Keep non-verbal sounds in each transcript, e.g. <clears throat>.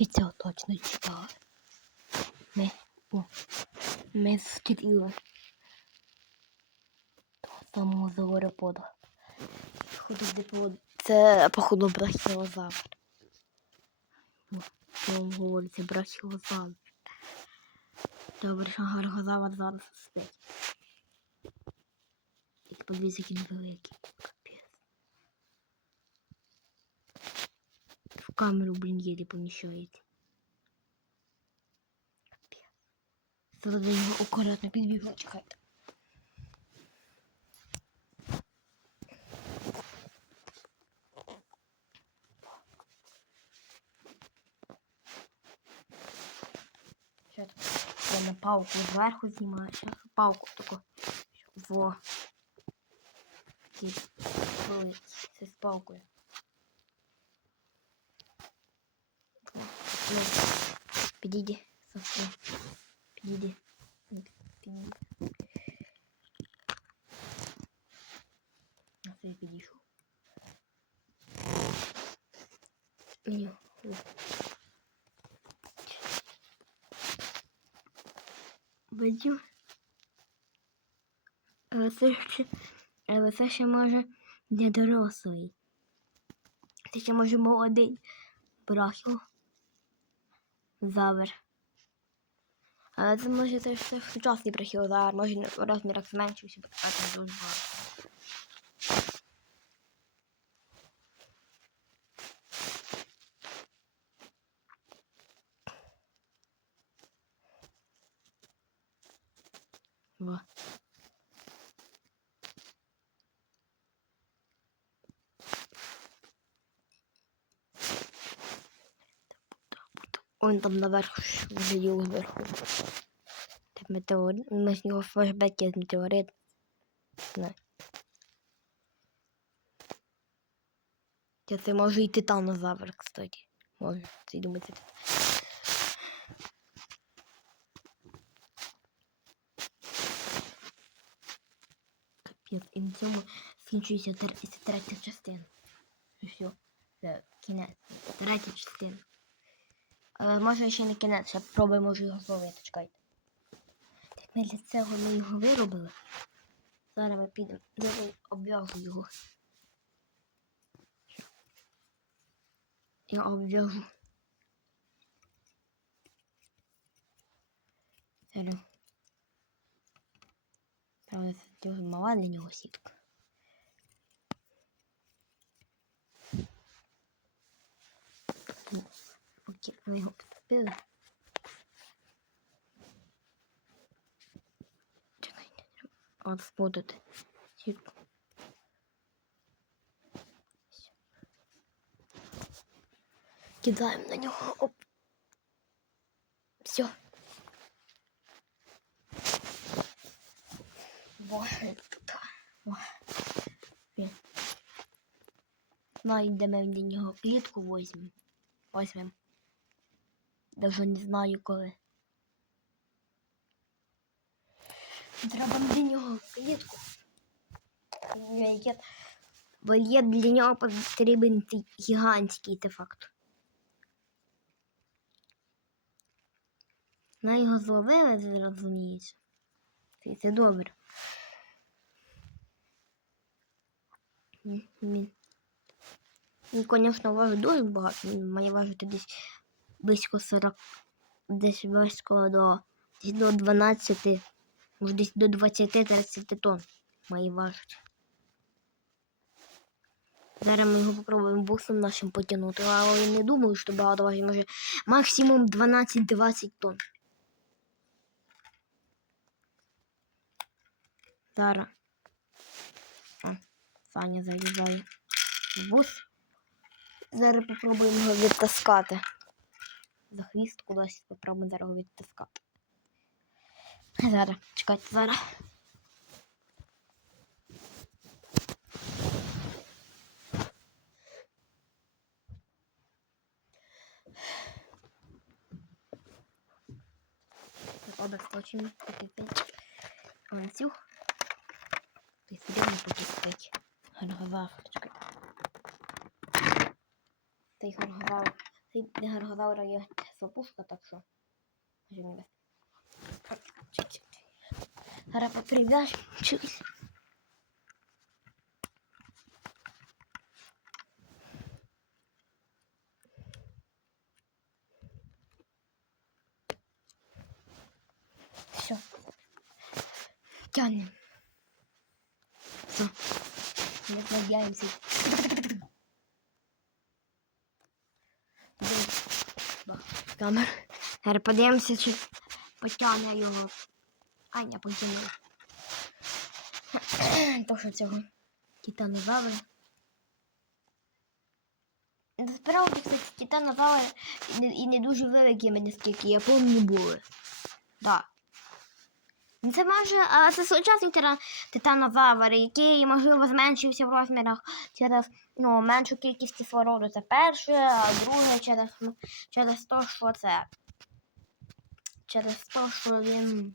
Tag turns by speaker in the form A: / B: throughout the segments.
A: від цього точно чекали. Ми, о, ми зустріли того самого дипло... Це, походу, брахіозавр. Вам говориться, брахіозавр. Добре, що гаргозавр зараз спить. І подивіться, який невеликий. Капець. В камеру, єлі поміщається. Капець. Зараз до нього акуратно підбігла, чекайте. Ще тут я на палку зверху знімаю, ще палку таку. Во. Великі. Це з палкою. Підійди, Софія. Підійди. Підійди. Я собі підійшов. Ні. Бачу. Але це ще, але може не дорослий. Це ще може молодий брахіо. Завер. Але це може це, це сучасний брахіозавр, може в розмірах зменшився, бо так не дуже багато. Во. Он там наверху його зверху. Там метеорит. Ми з нього флешбеки з метеорит. Не. Я це може і титанозавр, кстати. Може, це думаєте. Капець, і на цьому скінчується третя частина. І все, це кінець. Третя частина. Але може ще не кінець, ще пробуємо може його зловити, чекайте. Так ми для цього ми його виробили. Зараз ми підемо, я обв'яжу його. Я. Зараз. Правда, це дуже мала для нього сітка. Ну, Поки ми його підтопили. Чекайте, треба спутати сітку. Кидаємо на нього. Оп. Все. Боже, тут. Він. Знайдемо для нього клітку возьмемо. Возьмемо. Даже не знаю коли. Треба для нього клітку. Вольєр. Вольєр для нього потрібен гігантський артефакт. На його зловили, зрозумієте. Це, це добре. Він, звісно, важить дуже багато. Він має важити десь близько 40, десь близько до, десь до 12, може десь до 20-30 тонн має важити. Зараз ми його попробуємо бусом нашим потягнути, але я не думаю, що багато важить, може максимум 12-20 тонн. Зараз. Саня залізає в бус. Зараз попробуємо його відтаскати. За хвіст кудись попробуємо зараз його відтаскати. Зараз, чекайте, зараз. Обесточимо такий ланцюг. І сидимо поки спить. Гаргавав. Чекай. Цей гаргавав. Для гаргозавра є сопушка, так що. Зараз поприв'яжусь. Все. Тянем. Все. Расслабляемся. Камер. Тепер подивимося, чи потягне його. А, не потягне. <clears throat> То що цього бали. Насправді, кстати, титанозаври і і не дуже великими, наскільки я пам'ятаю, були. Так. Ну, Це майже, а це сучасний тиран, титанозавр, який, можливо, зменшився в розмірах через ну, меншу кількість кислороду. Це перше, а друге через, ну, через те, що це. Через те, що він.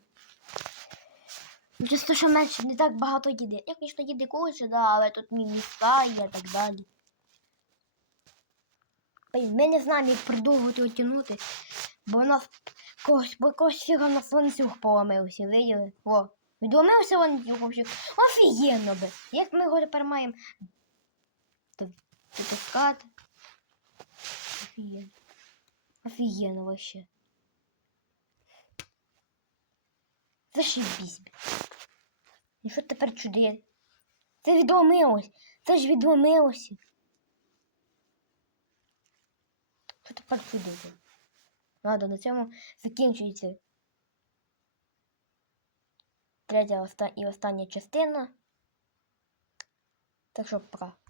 A: Через те, що менше не так багато їде. Як ніж їде куча, да, але тут міста є і так далі. Ми не знаємо, як продовжувати тягнути, бо у нас когось, бо когось на ланцюг поламився, виділи? О, відломився ланцюг вообще. Офігенно би. Як ми його тепер маємо затискати? Офігенно. Офігенно вообще. Зашибісь. бі. І що тепер чуди? Це відломилось. Це ж відломилося. Що тепер чудити? Ладно, на цьому закінчується третя і остання частина. Так що пока.